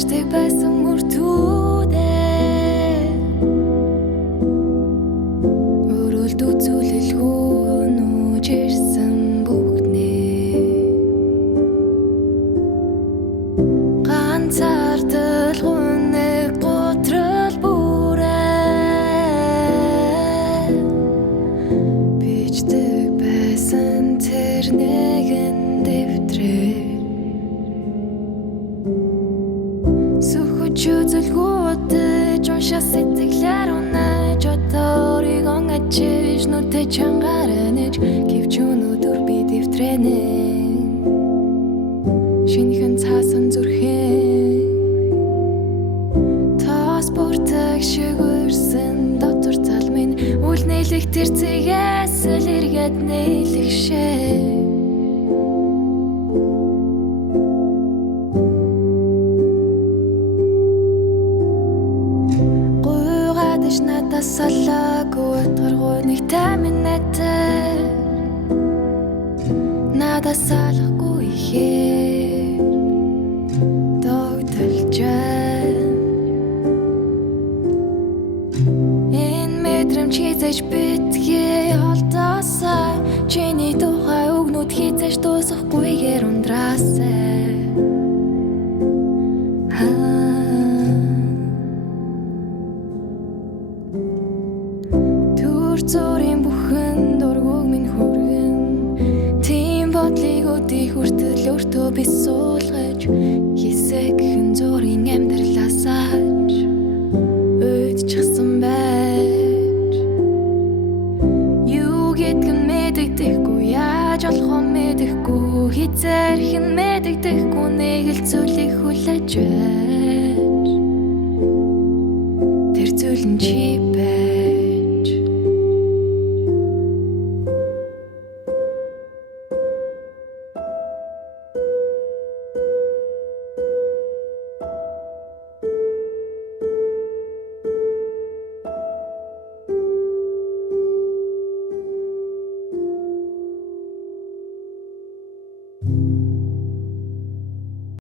бичдэг байсан мөртүүдээ өрөөлд үзүүлэлгүй нүүж ирсэн бүгднээ ганцаардал гүнэг готрол бүрээ бичдэг байсан тэр нэгэн дэвтрээ Чүзэлгүүтэй жоншаа сэтгэлээр унаж одоорыг онгачиж нүдэ чангаранаж гэвч өнөөдөр би дэвтрэнэ шинэхэн цаасан зүрхэн тас бүртэг шиг өрсөн дотор цал минь үл нээлэх тэр цэгээс л эргээд нээлэхшээ надад салаагүй утгаргүй нэг таминэтэй надад салахгүй ихээр догтолжээ энэ мэдрэмж хизээж битгий олдоосаа чиний тухай үгнүүд хизээж дуусахгүйгээр ундраасаа Зүрийн бүхэн дургуг минь хүргэн тийм бодлыг өдий хүртэл өөртөө би суулгаж хэсэгхэн зүрийн амьдралаасаач өдчихсэн байж юу гэдг нь мэддэхгүй яаж болох нь мэдэхгүй хизээрх нь мэддэхгүй нэг л зүйлийг хүлээж байж тэр зүйл нь чи